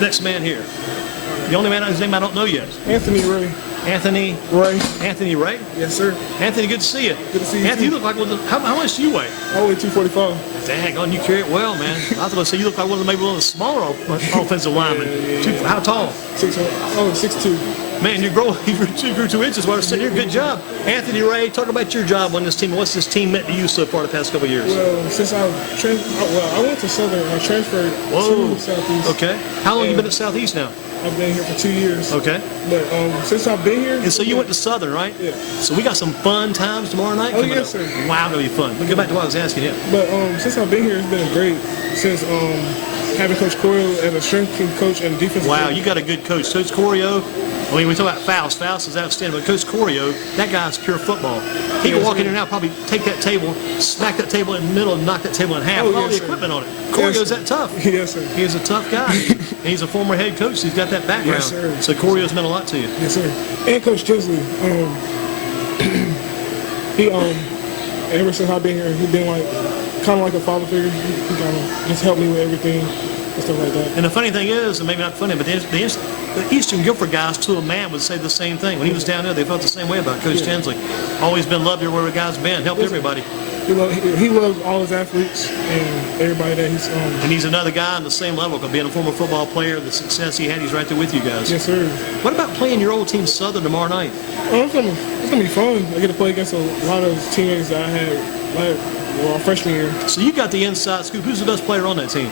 Next man here. The only man whose name I don't know yet. Anthony Ray. Anthony Ray. Anthony Ray? Yes, sir. Anthony, good to see you. Good to see you. Anthony, you look like how much do you weigh? I weigh 245. Dang, you carry it well, man. I was going to say you look like maybe one of the smaller offensive linemen. Yeah. How tall? 6'2". Man, you grew 2 inches while I was sitting here. Good job. Anthony Ray, talk about your job on this team. What's this team meant to you so far the past couple of years? Well, since I went to Southern. I transferred to Southeast. Okay. How long have you been at Southeast now? I've been here for 2 years. Okay. But since I've been here. And so you went to Southern, right? Yeah. So we got some fun times tomorrow night coming yes, up. sir. Wow, it'll be fun. We'll go back to what I was asking him. But since I've been here, it's been great. Since having Coach Corio as a strength coach and defensive Wow, coach. you got a good coach. Coach Corio, I mean, we talk about Faust. Faust is outstanding, but Coach Corio, that guy's pure football. He can walk in here now, probably take that table, smack that table in the middle, and knock that table in half with all the equipment on it. Corio's that tough. Yes, sir. He's a tough guy. And he's a former head coach. So he's got that background. Yes, sir. So Corio's meant a lot to you. Yes, sir. And Coach Chisley, he ever since I've been here, he's been kind of like a father figure. He kind of just helped me with everything and stuff like that. And the funny thing is, and maybe not funny, but the Eastern Guilford guys, to a man, would say the same thing. When he was down there, they felt the same way about Coach Tinsley. Always been loved everywhere the guy's been, helped everybody. He loves all his athletes and everybody that he's And he's another guy on the same level, because being a former football player, the success he had, he's right there with you guys. Yes, sir. What about playing your old team Southern tomorrow night? It's gonna be fun. I get to play against a lot of teammates that I had our freshman year. So you got the inside scoop. Who's the best player on that team?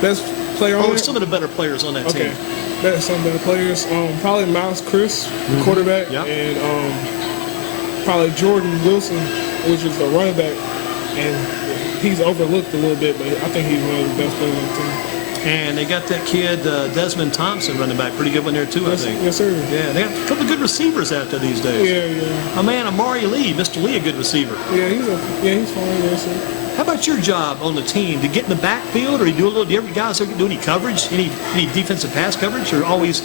Best player on some of the better players on that team. That's some better players. Probably Miles Chris, the quarterback, and probably Jordan Wilson, which is the running back. And he's overlooked a little bit, but I think he's one of the best players on the team. And they got that kid, Desmond Thompson, running back. Pretty good one there, too, I think. Yes, sir. Yeah, they got a couple of good receivers out there these days. Yeah. My man, Amari Lee, Mr. Lee, a good receiver. Yeah, he's fine, yes, sir. How about your job on the team? To get in the backfield, or do you ever guys do any coverage, any defensive pass coverage, or always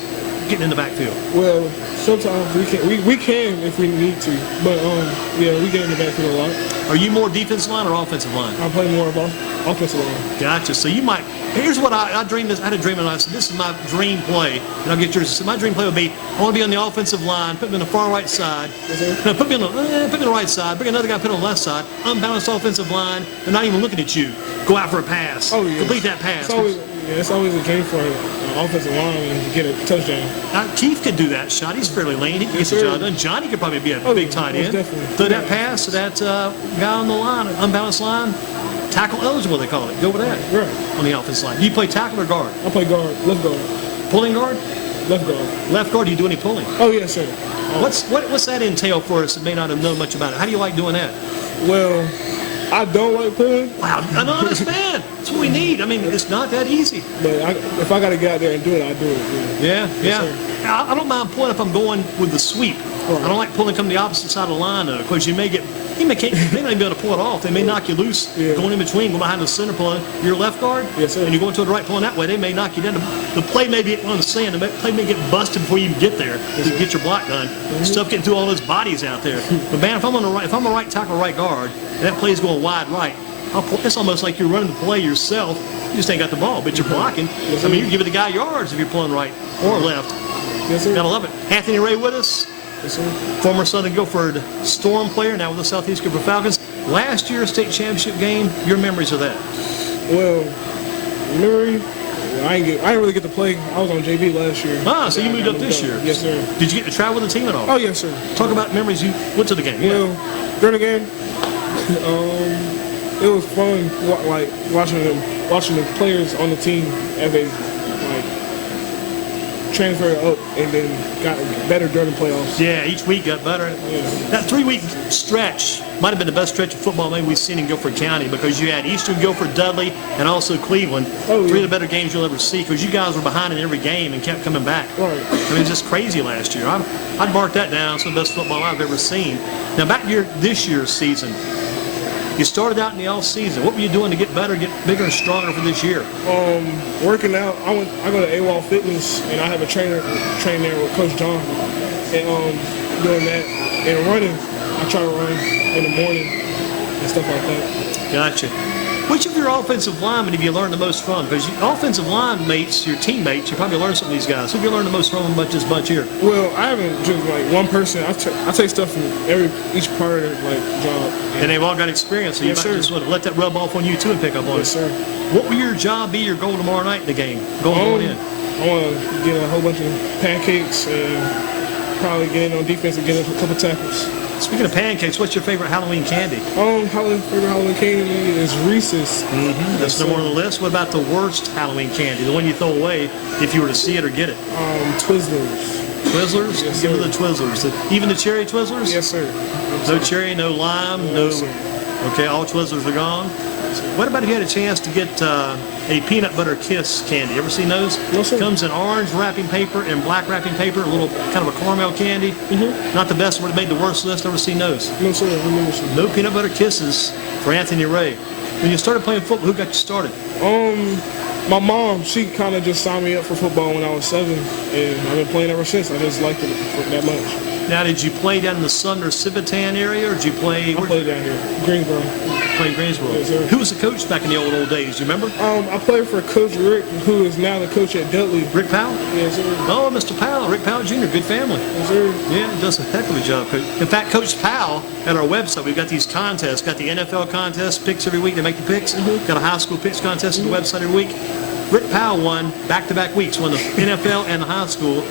getting in the backfield? Well, sometimes we can if we need to, but we get in the backfield a lot. Are you more defensive line or offensive line? I play more of offensive line. Gotcha. So you might. Here's what I dreamed. I had a dream, and I said, "This is my dream play." And I'll get yours. So my dream play would be: I want to be on the offensive line, put me on the far right side. No, put me on the right side. Bring another guy, put on the left side. Unbalanced offensive line. They're not even looking at you. Go out for a pass. Oh yeah. Complete that pass. It's always a dream for an offensive lineman to get a touchdown. Keith could do that shot. He's fairly lean. He can get the job done. Johnny could probably be a big tight end. Definitely. Throw that pass to that guy on the line, unbalanced line. Tackle eligible, they call it. Go with that. Right. On the offensive line. Do you play tackle or guard? I play guard, left guard. Pulling guard? Left guard. Left guard, do you do any pulling? Oh, yes, sir. What's that entail for us that may not have known much about it? How do you like doing that? Well, I don't like pulling. Wow, an honest man. That's what we need. I mean, it's not that easy. But if I got to get out there and do it, I do it. Yeah. Yes, I don't mind pulling if I'm going with the sweep. Right. I don't like pulling come the opposite side of the line, though, because you may not even be able to pull it off. They may knock you loose going in between, go behind the center pulling. You're a left guard, yes, sir. And you're going to the right pulling that way. They may knock you down. The play may be on the sand. The play may get busted before you even get there to get your block done. Stuff getting through all those bodies out there. But man, if I'm a right tackle, right guard, and that play's going wide right, it's almost like you're running the play yourself. You just ain't got the ball, but you're blocking. Yes, I mean, you're giving the guy yards if you're pulling right or left. Yes, sir. Gotta love it. Anthony Ray with us. Yes, sir. Former Southern Guilford Storm player, now with the Southeast Guilford Falcons. Last year's state championship game, your memories of that? Well, I didn't really get to play. I was on JV last year. So you moved up this year. Yes, sir. Did you get to travel with the team at all? Oh, yes, sir. Talk about memories you went to the game. Well, during the game, it was fun, like watching the players on the team as they transferred up and then got better during the playoffs. Yeah, each week got better. Yeah. That 3-week stretch might have been the best stretch of football maybe we've seen in Guilford County, because you had Eastern Guilford, Dudley, and also Cleveland. Three of the better games you'll ever see, because you guys were behind in every game and kept coming back. Right. I mean, it was just crazy last year. I'd mark that down. Some of the best football I've ever seen. Now, back to this year's season. You started out in the off season. What were you doing to get better, get bigger and stronger for this year? Working out. I go to AWOL Fitness, and I have a trainer train there with Coach John. And doing that and running. I try to run in the morning and stuff like that. Gotcha. Which of your offensive linemen have you learned the most from? Because your offensive line mates, your teammates, you probably learned some of these guys. Who have you learned the most from about this bunch here? Well, I haven't just like one person. I take stuff from each part of their like job. And they've all got experience, so you Yes, might sir. just want to let that rub off on you too and pick up on Yes, it. sir. What will your job be, your goal tomorrow night in the game? Going in. I want to get a whole bunch of pancakes and probably get in on defense and get a couple tackles. Speaking of pancakes, what's your favorite Halloween candy? Favorite Halloween candy is Reese's. That's number one on the list. What about the worst Halloween candy? The one you throw away if you were to see it or get it? Twizzlers. Twizzlers? Yes, Give me sir. the Twizzlers. Even the cherry Twizzlers? Yes, sir. No cherry, no lime, no. Yes, sir. Okay, all Twizzlers are gone. What about if you had a chance to get a peanut butter kiss candy? Ever seen those? No, sir. Comes in orange wrapping paper and black wrapping paper, a little kind of a caramel candy. Not the best one, it made the worst list. Ever seen those? No, sir. I remember some. No peanut butter kisses for Anthony Ray. When you started playing football, who got you started? My mom, she kind of just signed me up for football when I was 7, and I've been playing ever since. I just liked it that much. Now, did you play down in the Sumner Civitan area, or did you play? I played down here, Greensboro. Played Greensboro. Yes, sir. Who was the coach back in the old days? Do you remember? I played for Coach Rick, who is now the coach at Dudley. Rick Powell? Yes, sir. Oh, Mr. Powell, Rick Powell Jr., good family. Yes, sir. Yeah, does a heck of a job, Coach. In fact, Coach Powell, at our website, we've got these contests. Got the NFL contest, picks every week. They make the picks. Got a high school picks contest on the website every week. Rick Powell won back-to-back weeks, won the NFL and the high school.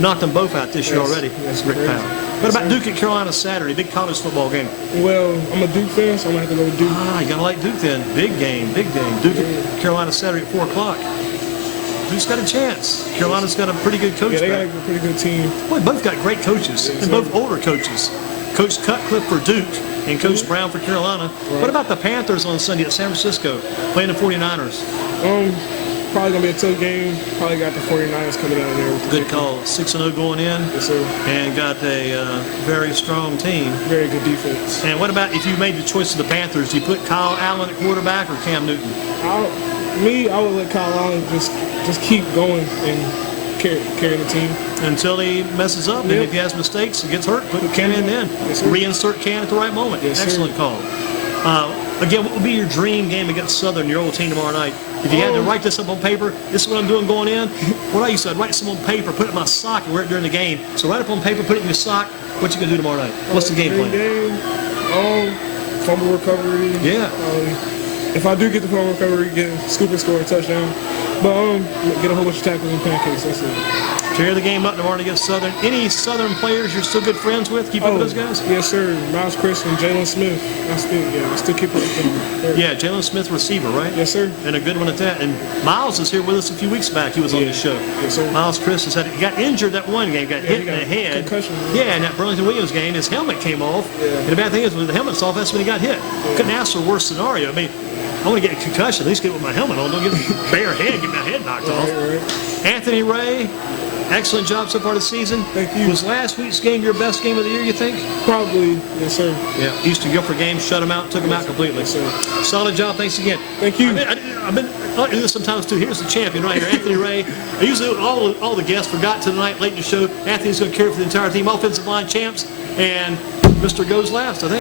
Knocked them both out this year Yes, already, yes, Rick crazy. Powell. What about Duke at Carolina Saturday? Big college football game. Well, I'm a Duke fan, so I'm going to have to go with Duke. Ah, you got to like Duke then. Big game, big game. Duke at Carolina Saturday at 4 o'clock. Duke's got a chance. Carolina's got a pretty good coach Yeah, they back. got a pretty good team. Boy, both got great coaches, Yes, and both older coaches. Coach Cutcliffe for Duke and Coach Brown for Carolina. What about the Panthers on Sunday at San Francisco, playing the 49ers? Probably going to be a tough game. Probably got the 49ers coming down there. With the Good call. 6-0 going in, Yes, sir. and got a very strong team. Very good defense. And what about if you made the choice of the Panthers? Do you put Kyle Allen at quarterback or Cam Newton? I would let Kyle Allen just keep going and carry the team. Until he messes up, and Yep. if he has mistakes, he gets hurt, put Cam in then. Yes, sir. Reinsert Cam at the right moment. Yes, sir. Excellent call. Again, what would be your dream game against Southern, your old team tomorrow night? If you had to write this up on paper, this is what I'm doing going in. What I used to, I'd write some on paper, put it in my sock, and wear it during the game. So write it up on paper, put it in your sock. What you gonna do tomorrow night? What's the game plan? Fumble recovery. Yeah. If I do get the fumble recovery, get a scoop and score a touchdown. But get a whole bunch of tackles and pancakes. That's it. Carry the game up tomorrow against Southern. Any Southern players you're still good friends with? Keep up with those guys? Yes, sir. Miles Chris and Jalen Smith. I still keep up with them. Yeah, Jalen Smith, receiver, right? Yes, sir. And a good one at that. And Miles is here with us a few weeks back. He was on this show. Yes, sir. Miles Chris he got injured that one game, got hit in he got the head. concussion. Yeah, in that Burlington Williams game, his helmet came off. Yeah. And the bad thing is, when the helmet's off, that's when he got hit. Couldn't ask for a worse scenario. I mean, I want to get a concussion. At least get it with my helmet on. Don't get a bare head, get my head knocked off. Right. Anthony Ray, excellent job so far this season. Thank you. Was last week's game your best game of the year, you think? Probably. Yes, sir. Yeah. Eastern Guilford game, shut him out, took him out completely. Yes, sir. Solid job. Thanks again. Thank you. I do this sometimes too. Here's the champion right here, Anthony Ray. I usually all the guests forgot tonight late in the show. Anthony's going to carry for the entire team. Offensive line champs, and Mr. Goes last, I think.